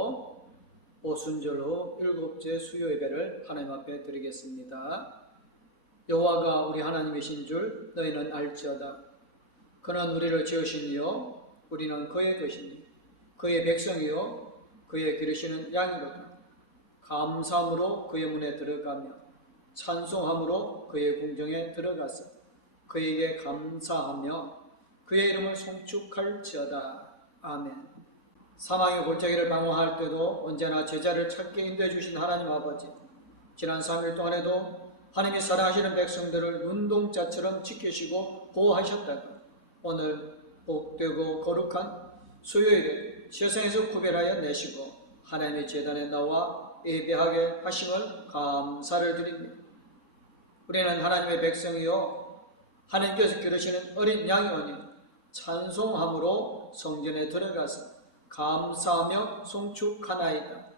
기도로 오순절로 7째 수요 예배를 하나님 앞에 드리겠습니다. 여호와가 우리 하나님이신 줄 너희는 알지어다. 그는 우리를 지으시니요 우리는 그의 것이니 그의 백성이요 그의 기르시는 양이로다. 감사함으로 그의 문에 들어가며 찬송함으로 그의 궁정에 들어가서 그에게 감사하며 그의 이름을 송축할지어다. 아멘. 사망의 골짜기를 방황할 때도 언제나 제자를 찾게 인도해 주신 하나님 아버지, 지난 3일 동안에도 하나님이 사랑하시는 백성들을 눈동자처럼 지키시고 보호하셨다가 오늘 복되고 거룩한 수요일에 세상에서 구별하여 내시고 하나님의 제단에 나와 예배하게 하심을 감사를 드립니다. 우리는 하나님의 백성이요 하나님께서 기르시는 어린 양이오니 찬송함으로 성전에 들어가서 감사하며 송축하나이다.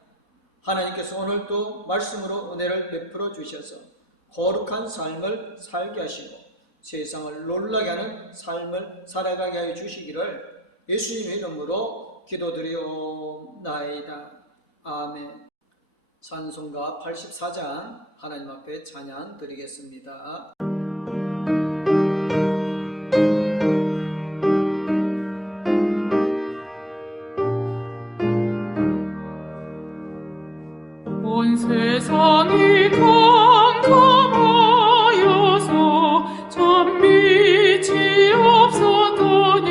하나님께서 오늘도 말씀으로 은혜를 베풀어 주셔서 거룩한 삶을 살게 하시고 세상을 놀라게 하는 삶을 살아가게 하여 주시기를 예수님의 이름으로 기도드리옵나이다. 아멘. 찬송가 84장 하나님 앞에 찬양 드리겠습니다. 온 세상이 캄캄하여서 참 빛이 없었더니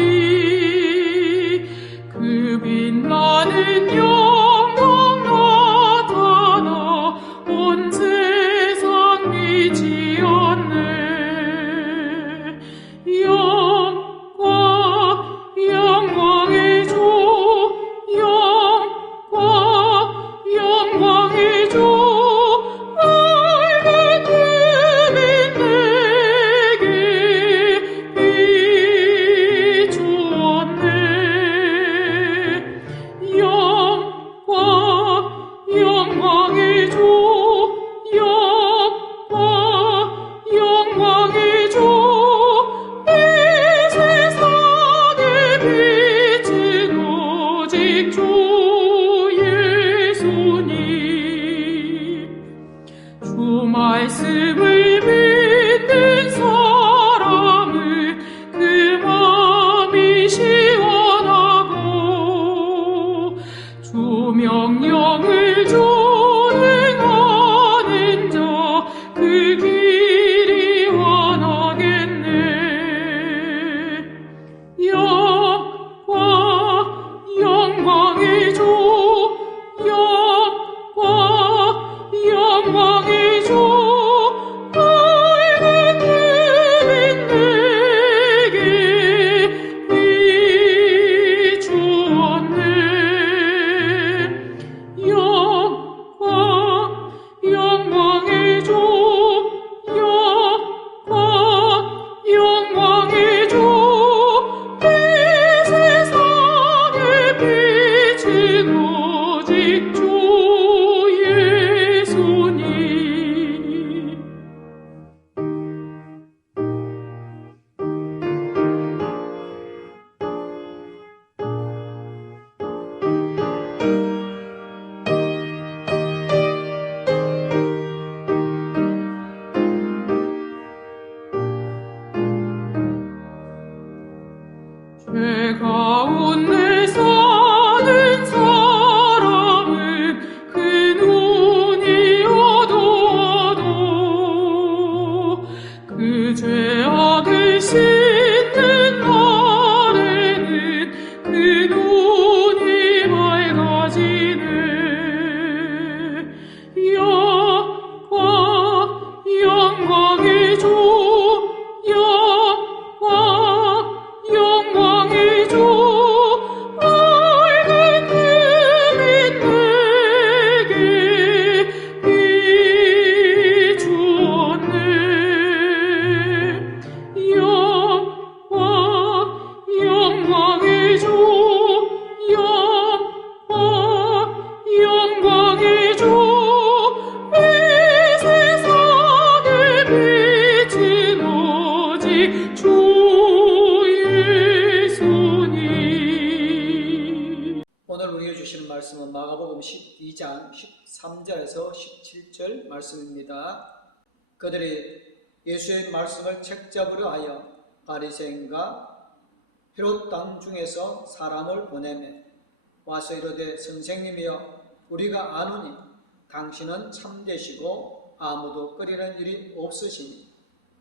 그 빛나는 영광 나타나 온 세상 빛이었네. 영광의 주 영광의 주 알게 되면 내게 비추었네. 영광의 주 영광의 주 이 세상의 빛은 오직 주 예수님. 주 말씀을 믿는 사람은 그 마음이 시원하고 주 명령을 준행하는 자 그 길이 원하겠네. 영광의 주 영광의 주 알게 되면 내게 비추었네. 말씀은 마가복음 12장 13절에서 17절 말씀입니다. 그들이 예수의 말씀을 책잡으려 하여 바리새인과 헤롯 땅 중에서 사람을 보내매 와서 이르되 선생님이여 우리가 아노니 당신은 참되시고 아무도 끓이는 일이 없으시니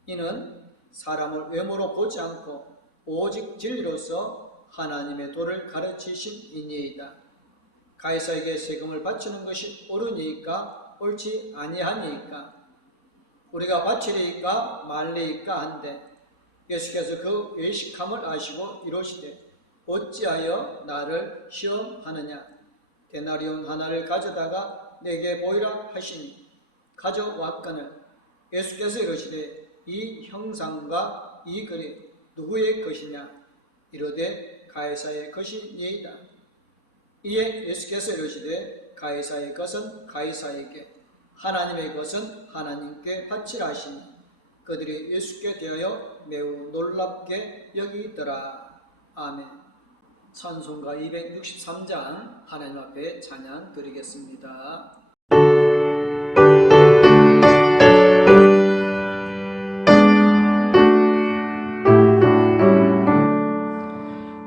이는 사람을 외모로 보지 않고 오직 진리로서 하나님의 도를 가르치심이니이다. 가이사에게 세금을 바치는 것이 옳으니까 옳지 아니하니까 우리가 바치리이까 말리이까 한데 예수께서 그 외식함을 아시고 이르시되 어찌하여 나를 시험하느냐 데나리온 하나를 가져다가 내게 보이라 하시니 가져왔거늘 예수께서 이르시되 이 형상과 이 글이 누구의 것이냐 이르되 가이사의 것이니이다. 이에 예수께서 이르시되 가이사의 것은 가이사에게 하나님의 것은 하나님께 바치라 하시니 그들이 예수께 대하여 매우 놀랍게 여기더라. 아멘. 찬송가 263장 하나님 앞에 찬양 드리겠습니다.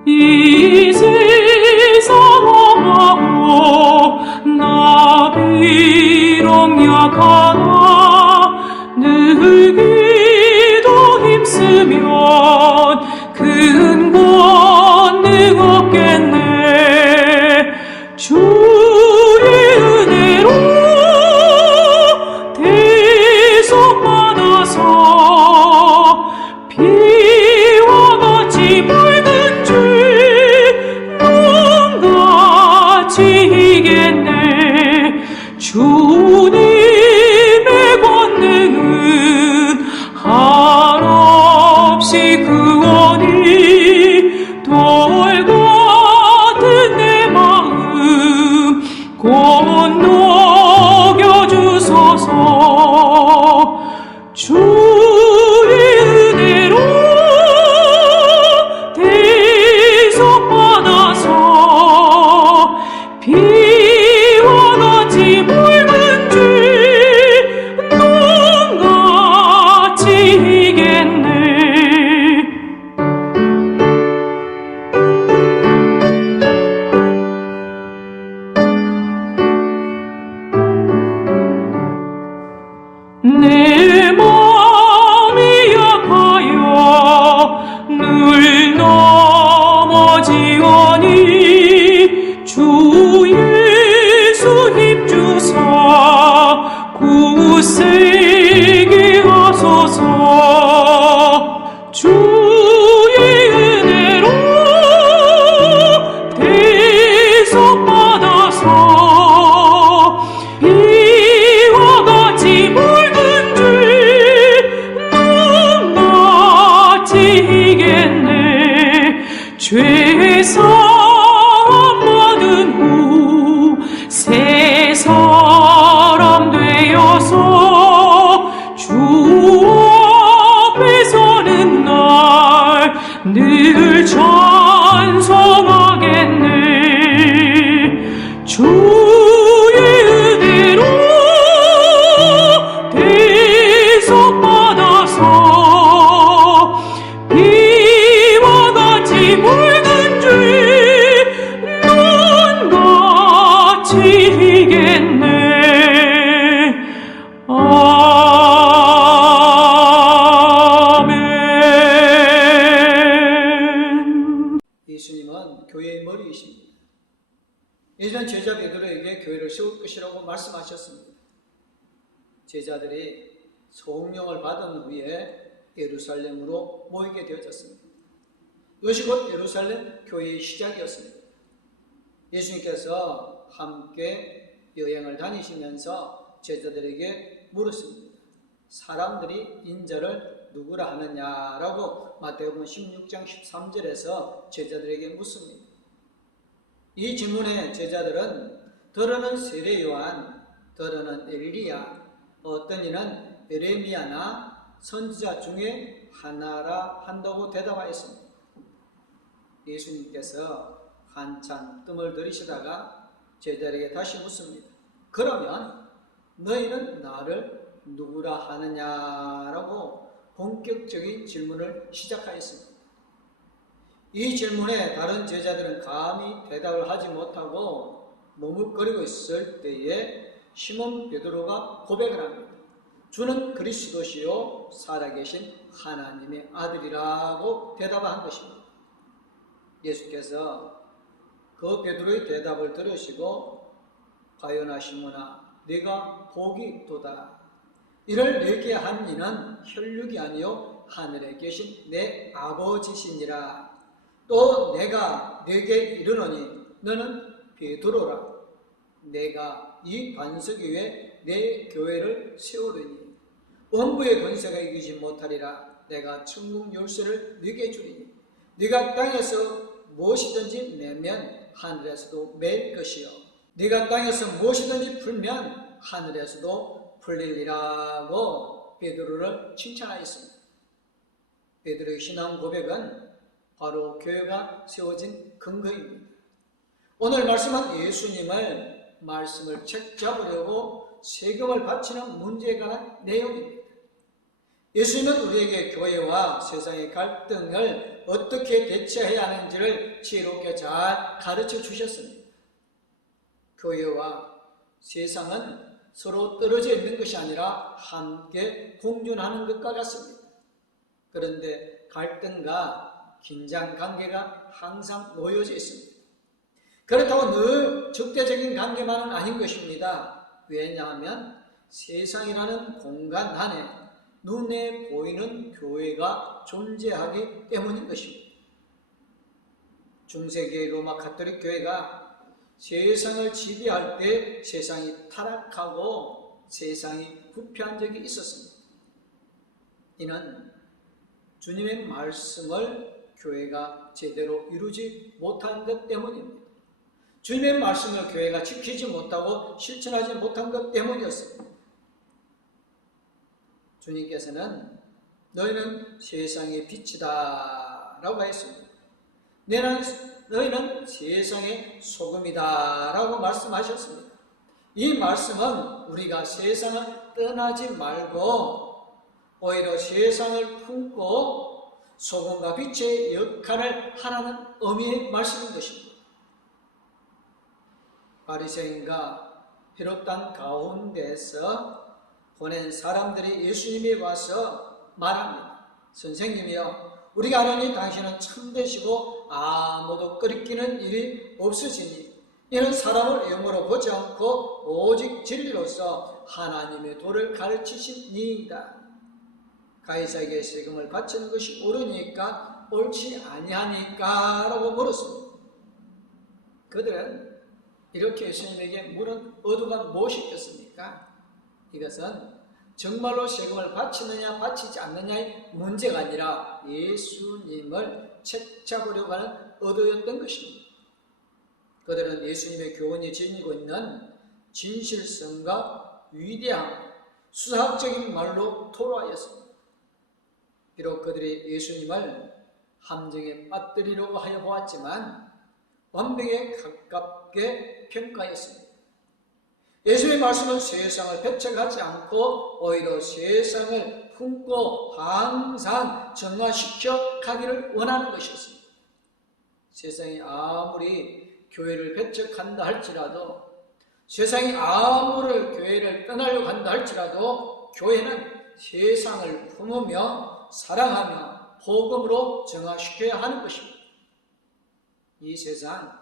이 세상하고 나 비록 약하나 늘 기도 힘쓰면 큰 권능 얻겠네. 주의 은혜로 대속받아서 피와 같이 붉은 줄 이겠네. 주님의 권능은 한없이 구원이 돌 같은 내 마음 곧 녹여주소서. 주의 은혜로 대속받아서 피와 같이 붉은 줄 눈같이 이겠네. 내 마음이 약하여 늘 넘어지오니 주 예수 힘주사 굳세게 하소서. 주의 은혜로 대속받아서 피와 같이 붉은 줄 눈같이 이겠네. 죄사함 받은 후 새 사람 되어서 주 앞에 서는 날 늘 찬송하겠네. 주의 은혜로 대속받아서 피와 같이 붉은 줄 눈같이 이겠네. 아멘. 예수님은 교회의 머리이십니다. 예전 제자들에게 교회를 세울 것이라고 말씀하셨습니다. 제자들이 성령을 받은 후에 예루살렘으로 모이게 되어졌습니다. 이것이 곧 예루살렘 교회의 시작이었습니다. 예수님께서 함께 여행을 다니시면서 제자들에게 물었습니다. 사람들이 인자를 누구라 하느냐라고 마태복음 16장 13절에서 제자들에게 묻습니다. 이 질문에 제자들은 더러는 세례 요한, 더러는 엘리야, 어떤 이는 에레미야나 선지자 중에 하나라 한다고 대답하였습니다. 예수님께서 한참 뜸을 들이시다가 제자들에게 다시 묻습니다. 그러면 너희는 나를 누구라 하느냐라고 본격적인 질문을 시작하였습니다. 이 질문에 다른 제자들은 감히 대답을 하지 못하고 머뭇거리고 있을 때에 시몬 베드로가 고백을 합니다. 주는 그리스도시요 살아계신 하나님의 아들이라고 대답한 것입니다. 예수께서 그 베드로의 대답을 들으시고 과연아 시몬아 네가 복이 있도다. 이를 내게 한 이는 혈육이 아니요 하늘에 계신 내 아버지시니라. 또 내가 네게 이르노니 너는 베드로라. 내가 이 반석 위에 내 교회를 세우리니 원부의 권세가 이기지 못하리라. 내가 천국 열쇠를 네게 주리니 네가 땅에서 무엇이든지 매면 하늘에서도 맬 것이요 네가 땅에서 무엇이든지 풀면 하늘에서도 풀리리라고 베드로를 칭찬하였습니다. 베드로의 신앙 고백은 바로 교회가 세워진 근거입니다. 오늘 말씀은 예수님을 말씀을 책 잡으려고 세금을 바치는 문제에 관한 내용입니다. 예수님은 우리에게 교회와 세상의 갈등을 어떻게 대처해야 하는지를 지혜롭게 잘 가르쳐 주셨습니다. 교회와 세상은 서로 떨어져 있는 것이 아니라 함께 공존하는 것과 같습니다. 그런데 갈등과 긴장 관계가 항상 놓여져 있습니다. 그렇다고 늘 적대적인 관계만은 아닌 것입니다. 왜냐하면 세상이라는 공간 안에 눈에 보이는 교회가 존재하기 때문인 것입니다. 중세기의 로마 가톨릭 교회가 세상을 지배할 때 세상이 타락하고 세상이 부패한 적이 있었습니다. 이는 주님의 말씀을 교회가 제대로 이루지 못한 것 때문입니다. 주님의 말씀을 교회가 지키지 못하고 실천하지 못한 것 때문이었습니다. 주님께서는 너희는 세상의 빛이다 라고 했습니다. 너희는 세상의 소금이다 라고 말씀하셨습니다. 이 말씀은 우리가 세상을 떠나지 말고 오히려 세상을 품고 소금과 빛의 역할을 하라는 의미의 말씀인 것입니다. 바리새인과 헤롯당 가운데서 보낸 사람들이 예수님이 와서 말합니다. 선생님이여, 우리가 아노니 당신은 참되시고 아무도 끓이기는 일이 없으시니 이는 사람을 영으로 보지 않고 오직 진리로서 하나님의 도를 가르치시니이다. 가이사에게 세금을 바치는 것이 옳으니까 옳지 아니하니까 라고 물었습니다. 그들은 이렇게 예수님에게 물은 의도가 무엇이겠습니까? 이것은 정말로 세금을 바치느냐 바치지 않느냐의 문제가 아니라 예수님을 책잡으려고 하는 의도였던 것입니다. 그들은 예수님의 교훈이 지니고 있는 진실성과 위대함, 수학적인 말로 토로하였습니다. 비록 그들이 예수님을 함정에 빠뜨리려고 하여 보았지만 완벽에 가깝게 평가했습니다. 예수의 말씀은 세상을 배척하지 않고 오히려 세상을 품고 항상 정화시켜 가기를 원하는 것이었습니다. 세상이 아무리 교회를 배척한다 할지라도, 세상이 아무리 교회를 떠나려고 한다 할지라도 교회는 세상을 품으며 사랑하며 복음으로 정화시켜야 하는 것입니다. 이 세상,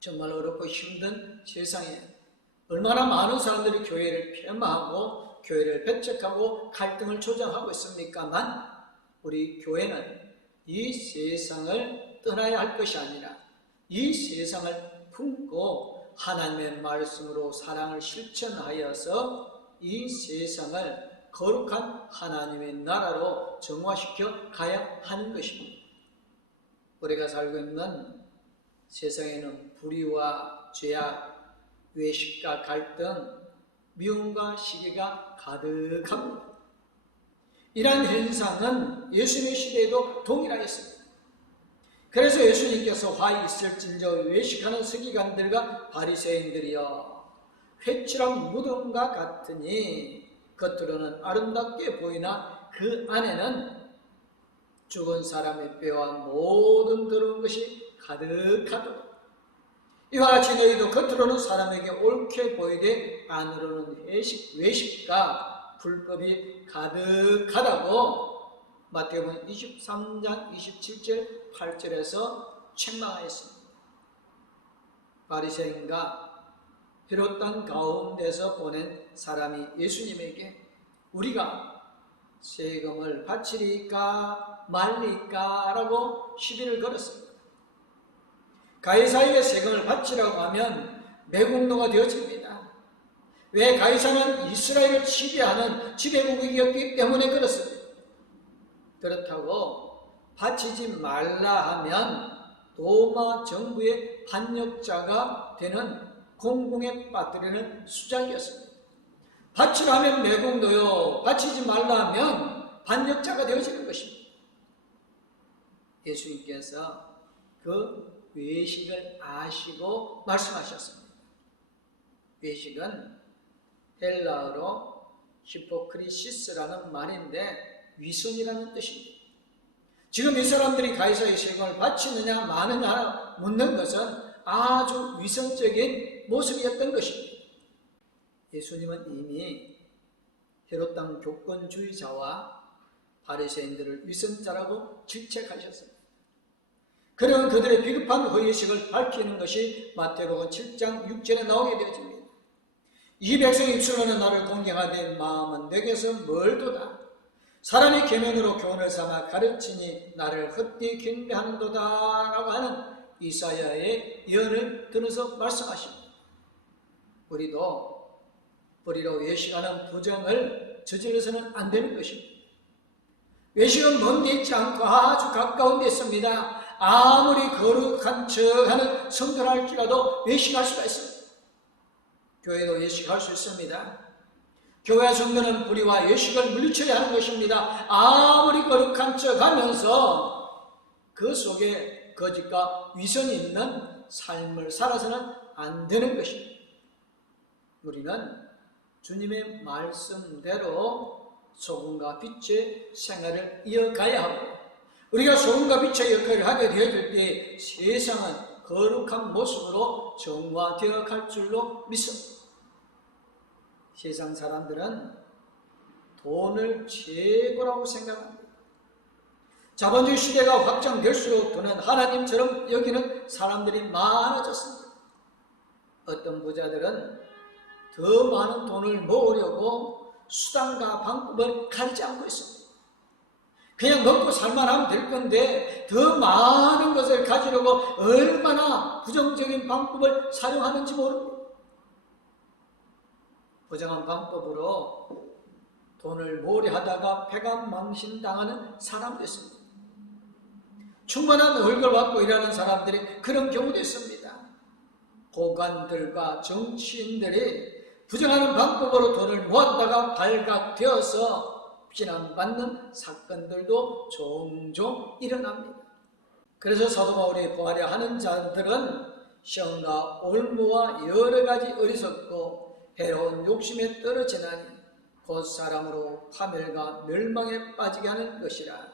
정말 어렵고 힘든 세상에 얼마나 많은 사람들이 교회를 폄하하고 교회를 배척하고 갈등을 조장하고 있습니까만, 우리 교회는 이 세상을 떠나야 할 것이 아니라 이 세상을 품고 하나님의 말씀으로 사랑을 실천하여서 이 세상을 거룩한 하나님의 나라로 정화시켜 가야 하는 것입니다. 우리가 살고 있는 세상에는 불의와 죄악, 외식과 갈등, 미움과 시기가 가득합니다. 이러한 현상은 예수님의 시대에도 동일하였습니다. 그래서 예수님께서 화 있을진저 외식하는 서기관들과 바리새인들이여 회칠한 무덤과 같으니 겉으로는 아름답게 보이나 그 안에는 죽은 사람의 뼈와 모든 더러운 것이 가득하도다. 이와 같이 너희도 겉으로는 사람에게 옳게 보이되 안으로는 외식과 불법이 가득하다고 마태복음 23장 27절 8절에서 책망하였습니다. 바리새인과 헤롯 땅 가운데서 보낸 사람이 예수님에게 우리가 세금을 바치리까 말리까 라고 시비를 걸었습니다. 가이사에게 세금을 바치라고 하면 매국노가 되어집니다. 왜? 가이사는 이스라엘을 지배하는 지배국이었기 때문에 그렇습니다. 그렇다고 바치지 말라 하면 로마 정부의 반역자가 되는 공공에 빠뜨리는 수작이었습니다. 바치라 하면 매국노요, 바치지 말라 하면 반역자가 되어지는 것입니다. 예수님께서 그 외식을 아시고 말씀하셨습니다. 외식은 헬라어로 히포크리시스라는 말인데 위선이라는 뜻입니다. 지금 이 사람들이 가이사의 세금을 바치느냐 마느냐 묻는 것은 아주 위선적인 모습이었던 것입니다. 예수님은 이미 헤롯 땅 교권주의자와 바리새인들을 위선자라고 질책하셨습니다. 그러면 그들의 비겁한 허위의식을 밝히는 것이 마태복음 7장 6절에 나오게 되어집니다. 이 백성이 입술로는 나를 공경하되 마음은 내게서 멀도다. 사람이 계명으로 교훈을 삼아 가르치니 나를 헛되이 경배하는도다 라고 하는 이사야의 예언을 들어서 말씀하십니다. 우리도 외식하는 부정을 저질러서는 안 되는 것입니다. 외식은 먼 데 있지 않고 아주 가까운 데 있습니다. 아무리 거룩한 척하는 성도랄지라도 외식할 수가 있습니다. 교회도 외식할 수 있습니다. 교회 성도는 불의와 외식을 물리쳐야 하는 것입니다. 아무리 거룩한 척하면서 그 속에 거짓과 위선이 있는 삶을 살아서는 안 되는 것입니다. 우리는 주님의 말씀대로 소금과 빛의 생활을 이어가야 하고 우리가 소금과 빛의 역할을 하게 되어질 때 세상은 거룩한 모습으로 정화되어 갈 줄로 믿습니다. 세상 사람들은 돈을 최고라고 생각합니다. 자본주의 시대가 확장될수록 돈은 하나님처럼 여기는 사람들이 많아졌습니다. 어떤 부자들은 더 많은 돈을 모으려고 수단과 방법을 가리지 않고 있습니다. 그냥 먹고 살만 하면 될 건데 더 많은 것을 가지려고 얼마나 부정적인 방법을 사용하는지 모릅니다. 부정한 방법으로 돈을 모으려하다가 패간망신당하는 사람도 있습니다. 충분한 월급을 받고 일하는 사람들이 그런 경우도 있습니다. 고관들과 정치인들이 부정하는 방법으로 돈을 모았다가 발각되어서 비난받는 사건들도 종종 일어납니다. 그래서 사도 바울이 보하려 하는 자들은 시험과 올무와 여러 가지 어리석고 해로운 욕심에 떨어지나니 곧 사람으로 파멸과 멸망에 빠지게 하는 것이라.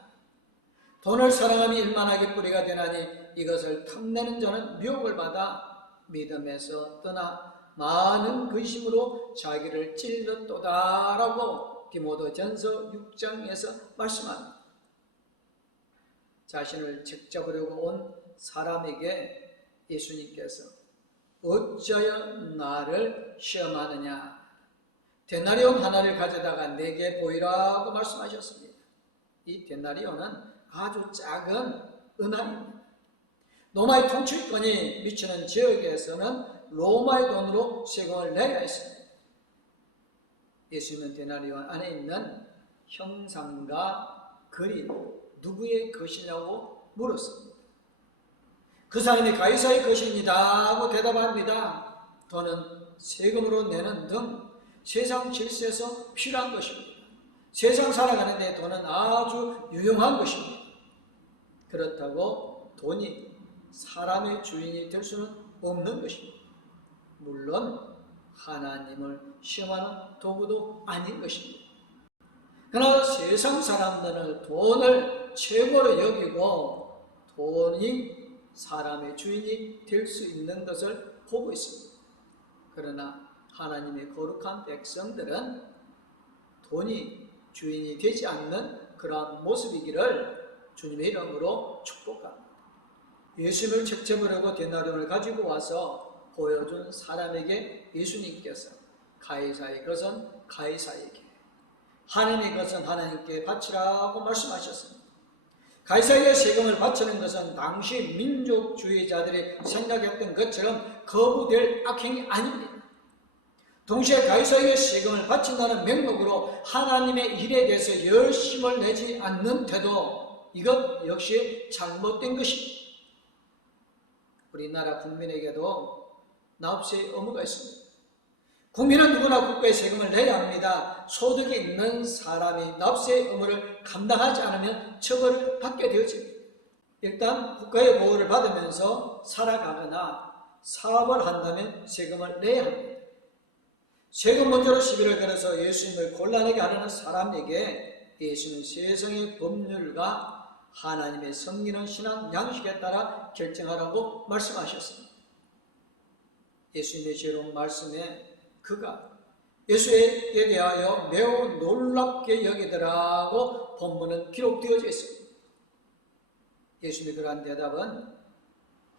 돈을 사랑함이 일만하게 뿌리가 되나니 이것을 탐내는 자는 미혹을 받아 믿음에서 떠나 많은 근심으로 자기를 찔렀도다라고 디모데전서 6장에서 말씀합니다. 자신을 책잡으려고 온 사람에게 예수님께서 어찌하여 나를 시험하느냐, 데나리온 하나를 가져다가 내게 보이라고 말씀하셨습니다. 이 데나리온은 아주 작은 은하입니다. 로마의 통치권이 미치는 지역에서는 로마의 돈으로 세금을 내야 했습니다. 예수님은 데나리온 안에 있는 형상과 그림 누구의 것이냐고 물었습니다. 그 사람이 가이사의 것입니다 하고 대답합니다. 돈은 세금으로 내는 등 세상 질서에서 필요한 것입니다. 세상 살아가는 데 돈은 아주 유용한 것입니다. 그렇다고 돈이 사람의 주인이 될 수는 없는 것입니다. 물론 하나님을 시험하는 도구도 아닌 것입니다. 그러나 세상 사람들은 돈을 최고로 여기고 돈이 사람의 주인이 될 수 있는 것을 보고 있습니다. 그러나 하나님의 거룩한 백성들은 돈이 주인이 되지 않는 그러한 모습이기를 주님의 이름으로 축복합니다. 예수님을 책잡으려고 데나리온을 가지고 와서 보여준 사람에게 예수님께서 가이사의 것은 가이사에게, 하나님의 것은 하나님께 바치라고 말씀하셨습니다. 가이사에게 세금을 바치는 것은 당시 민족주의자들이 생각했던 것처럼 거부될 악행이 아닙니다. 동시에 가이사에게 세금을 바친다는 명목으로 하나님의 일에 대해서 열심을 내지 않는 태도, 이것 역시 잘못된 것입니다. 우리나라 국민에게도 납세의 의무가 있습니다. 국민은 누구나 국가에 세금을 내야 합니다. 소득이 있는 사람이 납세의 의무를 감당하지 않으면 처벌을 받게 되어집니다. 일단 국가의 보호를 받으면서 살아가거나 사업을 한다면 세금을 내야 합니다. 세금 문제로 시비를 걸어서 예수님을 곤란하게 하려는 사람에게 예수는 세상의 법률과 하나님의 성기는 신앙 양식에 따라 결정하라고 말씀하셨습니다. 예수님의 지혜로운 말씀에 그가 예수에 대하여 매우 놀랍게 여기더라고 본문은 기록되어져 있습니다. 예수님의 그러한 대답은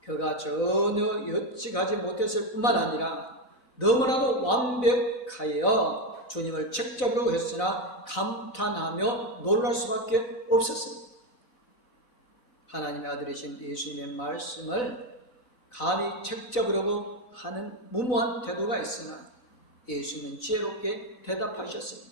그가 전혀 예측하지 못했을 뿐만 아니라 너무나도 완벽하여 주님을 책잡으려고 했으나 감탄하며 놀랄 수밖에 없었습니다. 하나님의 아들이신 예수님의 말씀을 감히 책잡으려고 하는 무모한 태도가 있으나 예수님은 지혜롭게 대답하셨습니다.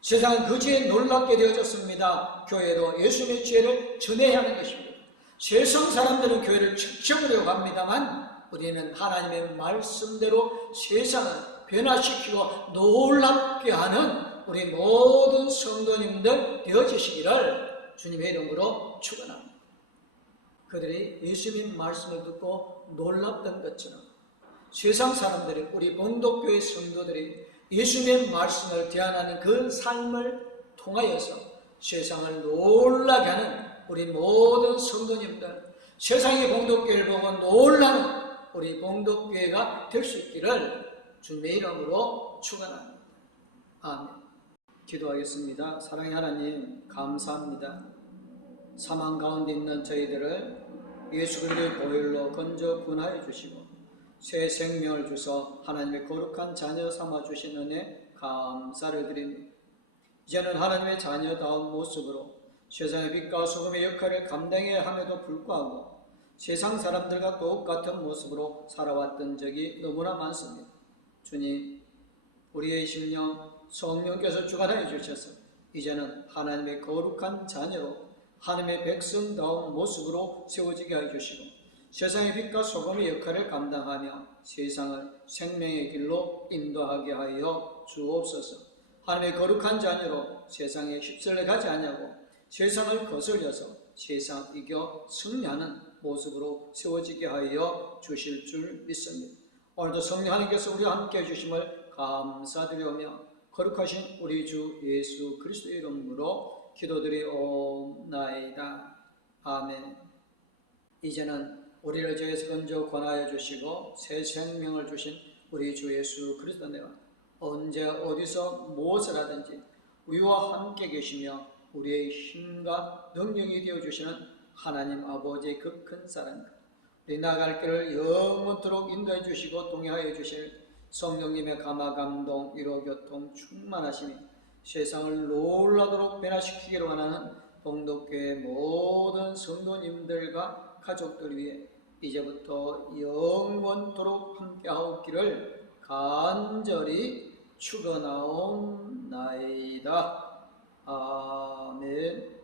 세상은 그 지혜에 놀랍게 되어졌습니다. 교회도 예수님의 지혜를 전해야 하는 것입니다. 세상 사람들은 교회를 책잡으려고 합니다만 우리는 하나님의 말씀대로 세상을 변화시키고 놀랍게 하는 우리 모든 성도님들 되어지시기를 주님의 이름으로 축원합니다. 그들이 예수님의 말씀을 듣고 놀랐던 것처럼 세상 사람들이, 우리 본독교회 성도들이 예수님의 말씀을 대안하는 그 삶을 통하여서 세상을 놀라게 하는 우리 모든 성도님들, 세상의 본독교회를 보고 놀라는 우리 본독교회가 될 수 있기를 주님의 이름으로 축원합니다. 아멘. 기도하겠습니다. 사랑의 하나님, 감사합니다. 사망 가운데 있는 저희들을 예수 그리스도의 보혈로 건져 구원하여 주시고 새 생명을 주셔 하나님의 거룩한 자녀 삼아 주신 은혜 감사를 드립니다. 이제는 하나님의 자녀다운 모습으로 세상의 빛과 소금의 역할을 감당해야 함에도 불구하고 세상 사람들과 똑같은 모습으로 살아왔던 적이 너무나 많습니다. 주님, 우리의 심령 성령께서 주관하여 주셔서 이제는 하나님의 거룩한 자녀로 하나님의 백성다운 모습으로 세워지게 하여 주시고 세상의 빛과 소금의 역할을 감당하며 세상을 생명의 길로 인도하게 하여 주옵소서. 하나님의 거룩한 자녀로 세상에 휩쓸려 가지 아니하고 세상을 거슬려서 세상 이겨 승리하는 모습으로 세워지게 하여 주실 줄 믿습니다. 오늘도 성령 하나님께서 우리와 함께 해주심을 감사드리오며 거룩하신 우리 주 예수 그리스도의 이름으로 기도드리옵나이다. 아멘. 이제는 우리를 죄에서 건져 권하여 주시고 새 생명을 주신 우리 주 예수 그리스도 내와 언제 어디서 무엇을 하든지 우리와 함께 계시며 우리의 힘과 능력이 되어주시는 하나님 아버지의 그 큰 사랑과 우리 나갈 길을 영원토록 인도해 주시고 동행하여 주실 성령님의 감화 감동 위로 교통 충만하심이 세상을 놀라도록 변화시키기로 원하는 봉독교회 모든 성도님들과 가족들 위해 이제부터 영원토록 함께하옵기를 간절히 축원하옵나이다. 아멘.